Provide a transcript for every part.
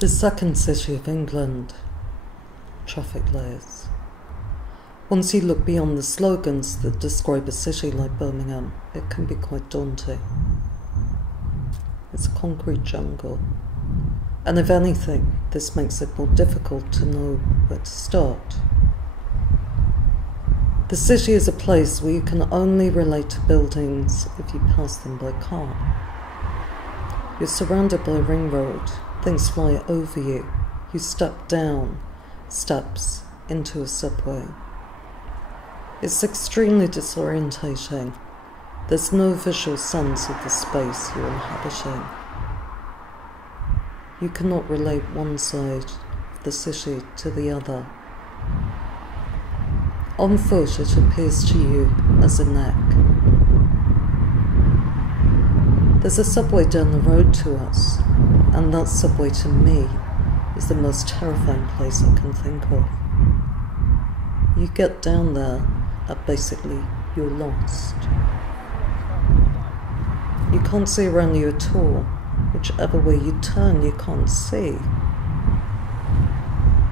The second city of England, traffic layers. Once you look beyond the slogans that describe a city like Birmingham, it can be quite daunting. It's a concrete jungle, and if anything, this makes it more difficult to know where to start. The city is a place where you can only relate to buildings if you pass them by car. You're surrounded by a ring road. Things fly over you. You step down steps into a subway. It's extremely disorientating. There's no visual sense of the space you're inhabiting. You cannot relate one side of the city to the other. On foot, it appears to you as a neck. There's a subway down the road to us, and that subway to me is the most terrifying place I can think of. You get down there and basically you're lost. You can't see around you at all. Whichever way you turn, you can't see.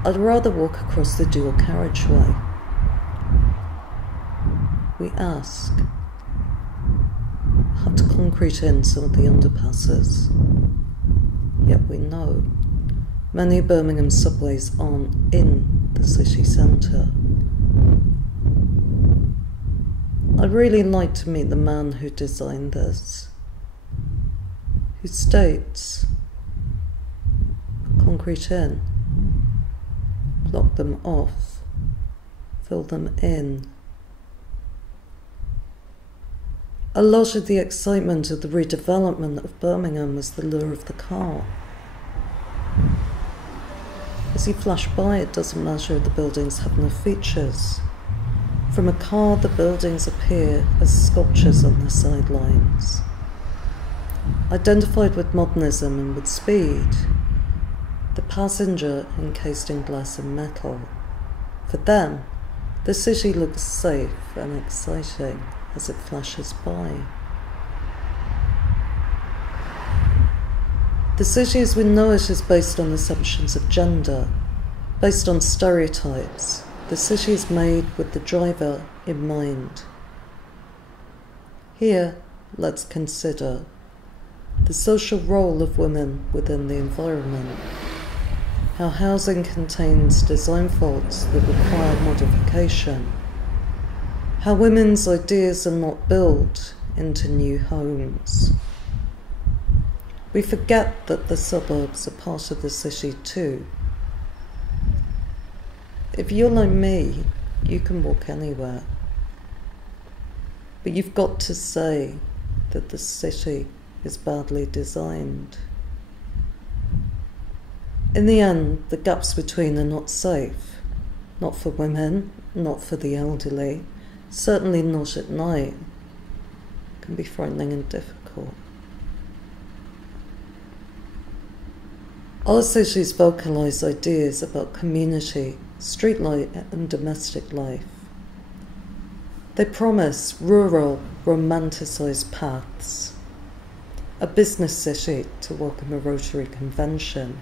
I'd rather walk across the dual carriageway. We ask, have to concrete in some of the underpasses. Yet we know many Birmingham subways aren't in the city centre. I'd really like to meet the man who designed this, who states, concrete in, block them off, fill them in. A lot of the excitement of the redevelopment of Birmingham was the lure of the car. As you flash by, it doesn't matter if the buildings have no features. From a car, the buildings appear as sculptures on the sidelines. Identified with modernism and with speed, the passenger encased in glass and metal. For them, the city looks safe and exciting as it flashes by. The city as we know it is based on assumptions of gender, based on stereotypes. The city is made with the driver in mind. Here, let's consider the social role of women within the environment, how housing contains design faults that require modification, how women's ideas are not built into new homes. We forget that the suburbs are part of the city too. If you're like me, you can walk anywhere. But you've got to say that the city is badly designed. In the end, the gaps between are not safe. Not for women, not for the elderly, certainly not at night. It can be frightening and difficult. Our cities vocalise ideas about community, street light and domestic life. They promise rural, romanticised paths, a business city to welcome a Rotary convention,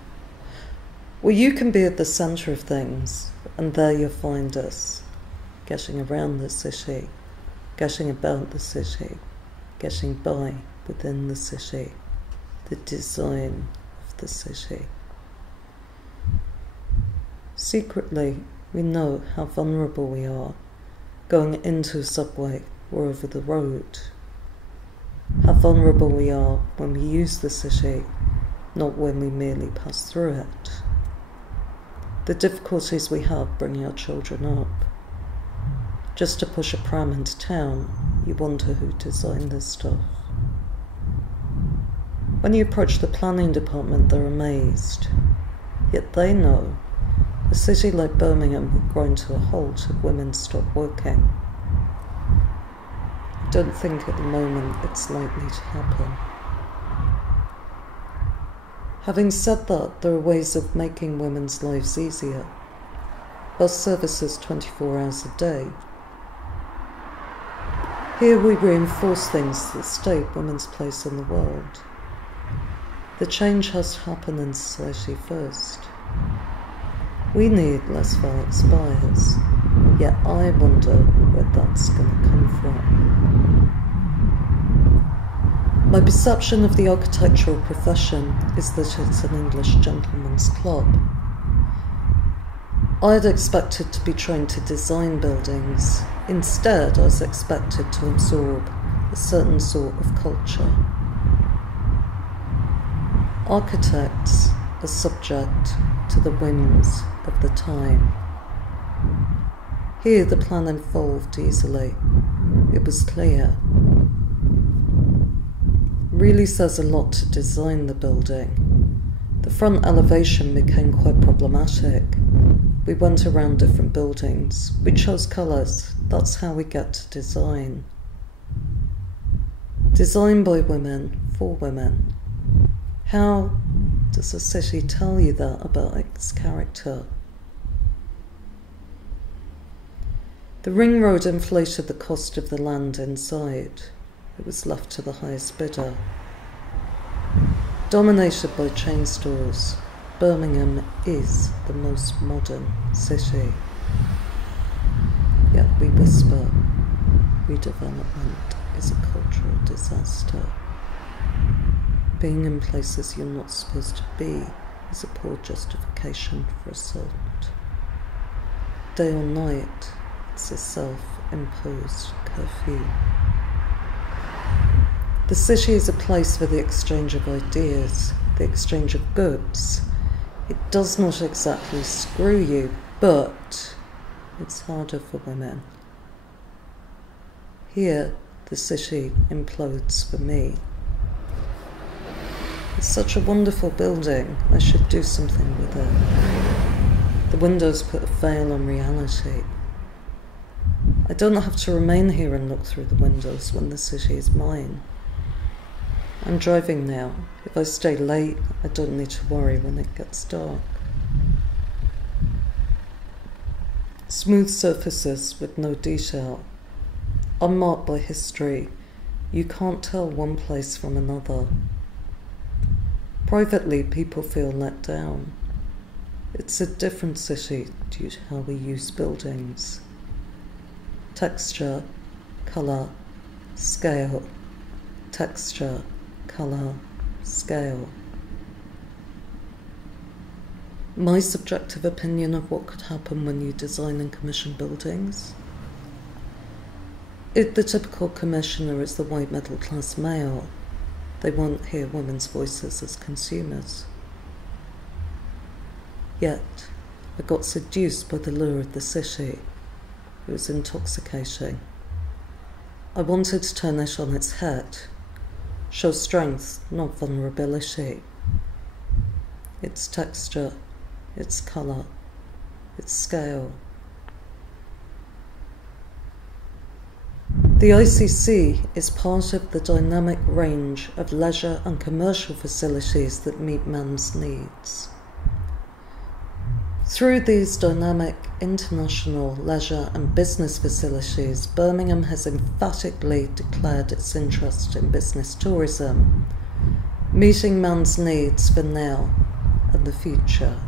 where you can be at the centre of things, and there you'll find us, getting around the city, getting about the city, getting by within the city, the design of the city. Secretly, we know how vulnerable we are going into a subway or over the road. How vulnerable we are when we use the city, not when we merely pass through it. The difficulties we have bringing our children up. Just to push a pram into town, you wonder who designed this stuff. When you approach the planning department, they're amazed. Yet they know a city like Birmingham would grind to a halt if women stopped working. I don't think at the moment it's likely to happen. Having said that, there are ways of making women's lives easier. Bus services 24 hours a day. Here we reinforce things that state women's place in the world. The change has to happen in society first. We need less violent spies, yet I wonder where that's going to come from. My perception of the architectural profession is that it's an English gentleman's club. I had expected to be trained to design buildings. Instead, I was expected to absorb a certain sort of culture. Architects are subject to the whims of the time. Here the plan evolved easily. It was clear. Really says a lot to design the building. The front elevation became quite problematic. We went around different buildings. We chose colours. That's how we get to design. Design by women, for women. How does a city tell you that about its character? The ring road inflated the cost of the land inside. It was left to the highest bidder. Dominated by chain stores, Birmingham is the most modern city. Yet we whisper, redevelopment is a cultural disaster. Being in places you're not supposed to be is a poor justification for assault. Day or night, it's a self-imposed curfew. The city is a place for the exchange of ideas, the exchange of goods. It does not exactly screw you, but it's harder for women. Here, the city implodes for me. It's such a wonderful building, I should do something with it. The windows put a veil on reality. I don't have to remain here and look through the windows when the city is mine. I'm driving now. If I stay late, I don't need to worry when it gets dark. Smooth surfaces with no detail. Unmarked by history, you can't tell one place from another. Privately, people feel let down. It's a different city due to how we use buildings. Texture, colour, scale. Texture, colour, scale. My subjective opinion of what could happen when you design and commission buildings? If the typical commissioner is the white middle-class male, they won't hear women's voices as consumers. Yet, I got seduced by the lure of the city. It was intoxicating. I wanted to turn it on its head, show strength, not vulnerability. Its texture, its colour, its scale. The ICC is part of the dynamic range of leisure and commercial facilities that meet man's needs. Through these dynamic international leisure and business facilities, Birmingham has emphatically declared its interest in business tourism, meeting man's needs for now and the future.